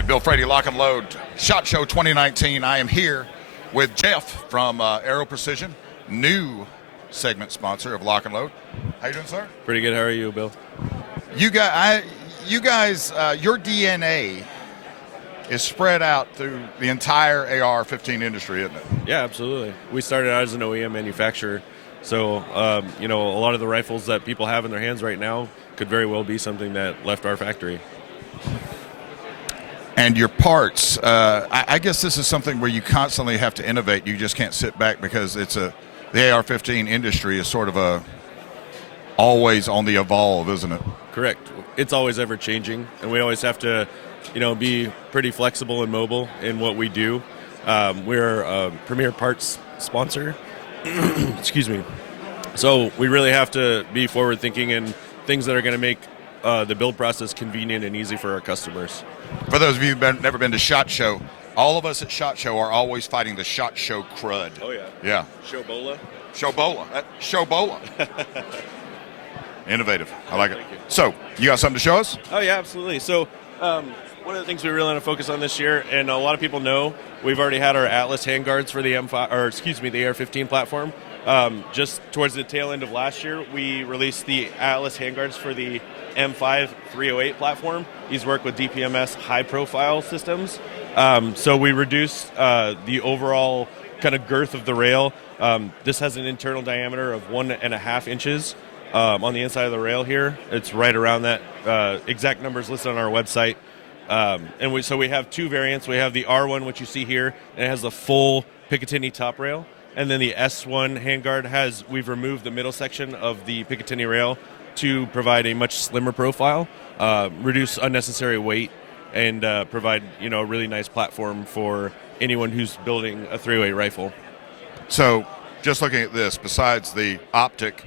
right, Bill Frady, Lock and Load, SHOT Show 2019. I am here with Jeff from Aero Precision, new segment sponsor of Lock and Load. How you doing, sir? Pretty good. How are you, Bill? You guys, your DNA is spread out through the entire AR-15 industry, isn't it? Yeah, absolutely. We started out as an OEM manufacturer, so a lot of the rifles that people have in their hands right now could very well be something that left our factory. And your parts, I guess this is something where you constantly have to innovate. You just can't sit back because the AR-15 industry is sort of always on the evolve, isn't it? Correct. It's always ever changing, and we always have to, be pretty flexible and mobile in what we do. We're a premier parts sponsor. Excuse me. So we really have to be forward thinking and things that are going to make the build process convenient and easy for our customers. For those of you who've never been to SHOT Show, all of us at SHOT Show are always fighting the SHOT Show crud. Oh, yeah. Yeah. Showbola? Showbola. Innovative. I like it. So, you got something to show us? Oh, yeah, absolutely. So, one of the things we really want to focus on this year, and a lot of people know, we've already had our Atlas handguards for the the AR-15 platform. Just towards the tail end of last year, we released the Atlas handguards for the M5 308 platform. These work with DPMS high-profile systems. So we reduced the overall kind of girth of the rail. This has an internal diameter of 1.5 inches on the inside of the rail here. It's right around that. Exact numbers listed on our website. So we have two variants. We have the R1, which you see here, and it has the full Picatinny top rail. And then the S1 handguard we've removed the middle section of the Picatinny rail to provide a much slimmer profile, reduce unnecessary weight, and provide a really nice platform for anyone who's building a 308 rifle. So, just looking at this, besides the optic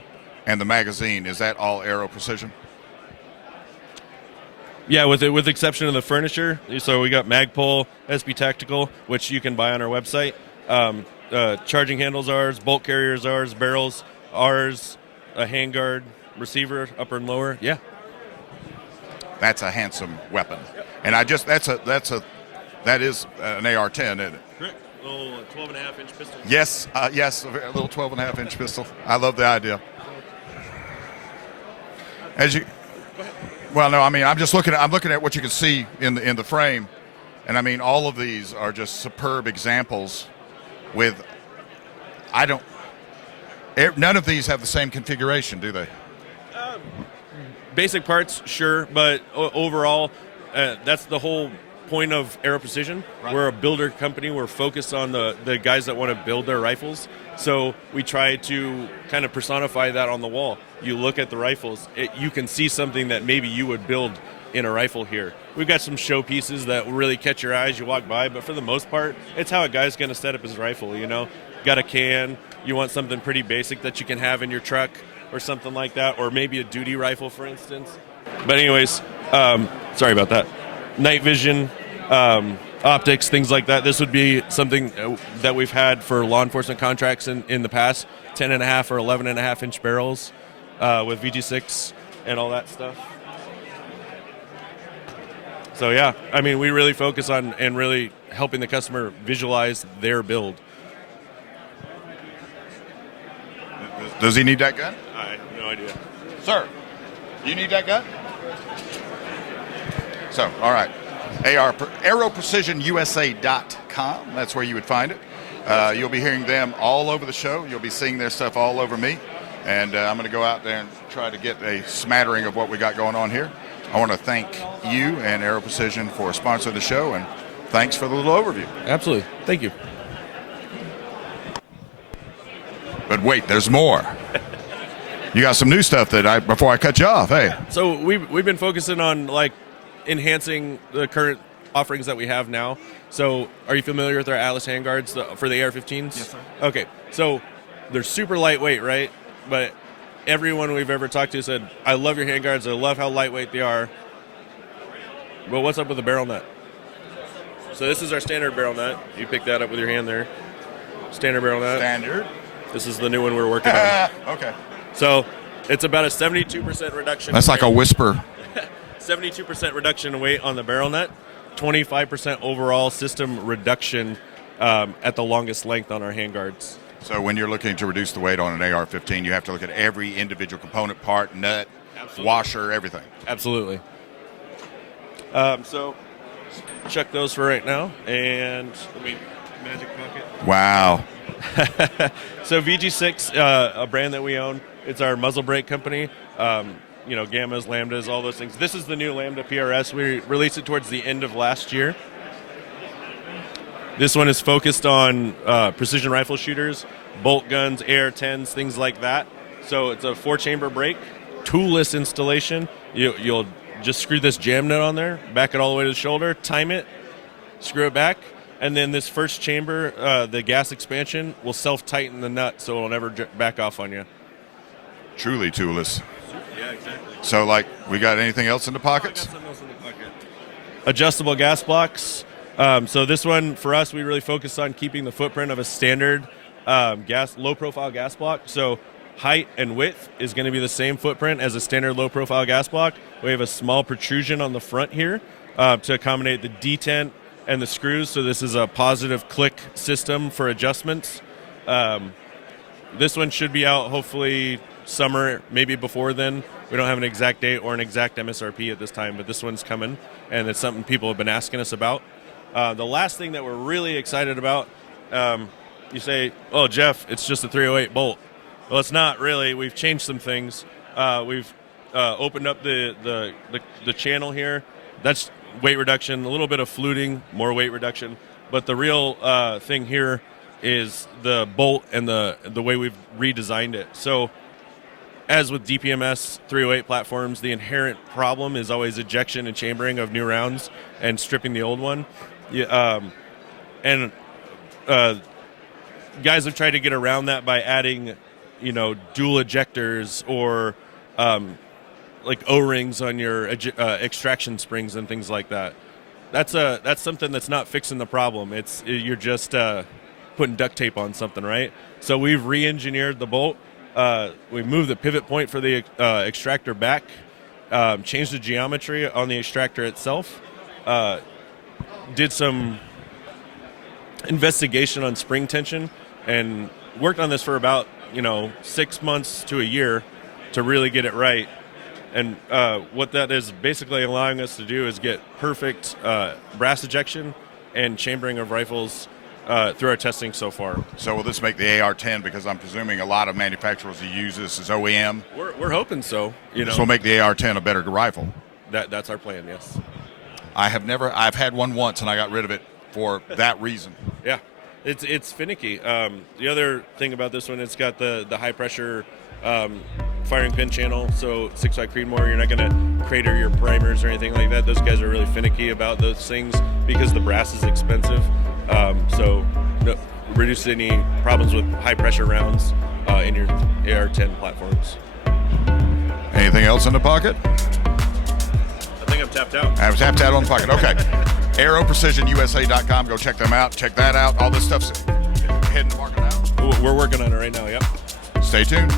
and the magazine, is that all Aero Precision? Yeah, with the exception of the furniture. So we got Magpul, SB Tactical, which you can buy on our website. Charging handles ours, bolt carriers ours, barrels ours, a handguard, receiver, upper and lower. Yeah. That's a handsome weapon. And that is an AR-10, isn't it? Correct. A little 12.5-inch pistol. Yes, a little 12.5-inch pistol. I love the idea. Well, no, I mean, I'm looking at what you can see in the frame, and I mean, all of these are just superb examples. None of these have the same configuration, do they? Basic parts, sure, but overall, that's the whole point of Aero Precision. Right. We're a builder company. We're focused on the guys that want to build their rifles. So we try to kind of personify that on the wall. You look at the rifles, you can see something that maybe you would build in a rifle here. We've got some show pieces that will really catch your eye as you walk by, but for the most part, it's how a guy's going to set up his rifle, Got a can, you want something pretty basic that you can have in your truck or something like that, or maybe a duty rifle, for instance. But anyways, sorry about that. Night vision, optics, things like that. This would be something that we've had for law enforcement contracts in the past, 10.5 or 11.5-inch barrels with VG6 and all that stuff. So yeah, I mean, we really focus on and really helping the customer visualize their build. Does he need that gun? I have no idea. Sir, you need that gun? So, all right. AeroPrecisionUSA.com. That's where you would find it. You'll be hearing them all over the show. You'll be seeing their stuff all over me. And I'm going to go out there and try to get a smattering of what we got going on here. I want to thank you and Aero Precision for sponsoring the show, and thanks for the little overview. Absolutely. Thank you. But wait, there's more. You got some new stuff before I cut you off. Hey. So we've been focusing on enhancing the current offerings that we have now. So are you familiar with our Atlas handguards for the AR-15s? Yes, sir. Okay. So they're super lightweight, right? But everyone we've ever talked to said, I love your handguards. I love how lightweight they are. But what's up with the barrel nut? So this is our standard barrel nut. You pick that up with your hand there. Standard barrel nut. Standard. This is the new one we're working on. Okay. So it's about a 72% reduction. That's like a whisper. 72% reduction in weight on the barrel nut. 25% overall system reduction at the longest length on our handguards. So when you're looking to reduce the weight on an AR-15, you have to look at every individual component part, nut, washer, everything. Absolutely. So check those for right now, and let me magic pocket. Wow. So VG6, a brand that we own, it's our muzzle brake company. Gammas, lambdas, all those things. This is the new Lambda PRS. We released it towards the end of last year. This one is focused on precision rifle shooters, bolt guns, AR-10s, things like that. So it's a 4-chamber brake, toolless installation. You'll just screw this jam nut on there, back it all the way to the shoulder, time it, screw it back, and then this first chamber, the gas expansion, will self-tighten the nut so it'll never back off on you. Truly toolless. Yeah, exactly. So, we got anything else in the pockets? I got something else in the pocket. Adjustable gas blocks. So this one, for us, we really focus on keeping the footprint of a standard low-profile gas block. So height and width is going to be the same footprint as a standard low-profile gas block. We have a small protrusion on the front here to accommodate the detent and the screws. So this is a positive click system for adjustments. This one should be out hopefully summer, maybe before then. We don't have an exact date or an exact MSRP at this time, but this one's coming, and it's something people have been asking us about. The last thing that we're really excited about, you say, oh, Jeff, it's just a 308 bolt. Well, it's not really. We've changed some things. We've opened up the channel here. That's weight reduction, a little bit of fluting, more weight reduction. But the real thing here is the bolt and the way we've redesigned it. So as with DPMS 308 platforms, the inherent problem is always ejection and chambering of new rounds and stripping the old one. Guys have tried to get around that by adding, dual ejectors or like O-rings on your extraction springs and things like that. That's something that's not fixing the problem. You're just putting duct tape on something, right? So we've re-engineered the bolt. We moved the pivot point for the extractor back, changed the geometry on the extractor itself, did some investigation on spring tension, and worked on this for about 6 months to a year to really get it right. And what that is basically allowing us to do is get perfect brass ejection and chambering of rifles through our testing so far. So will this make the AR-10, because I'm presuming a lot of manufacturers who use this as OEM? We're hoping so. This will make the AR-10 a better rifle. That's our plan, yes. I've had one once and I got rid of it for that reason. Yeah, it's finicky. The other thing about this one, it's got the high pressure firing pin channel, so 6.5 Creedmoor, you're not going to crater your primers or anything like that. Those guys are really finicky about those things because the brass is expensive. So reduce any problems with high pressure rounds in your AR-10 platforms. Anything else in the pocket? I think I'm tapped out. I was tapped out on the pocket. Okay. AeroPrecisionUSA.com. Go check them out. Check that out. All this stuff's heading the market now. We're working on it right now, yep. Stay tuned.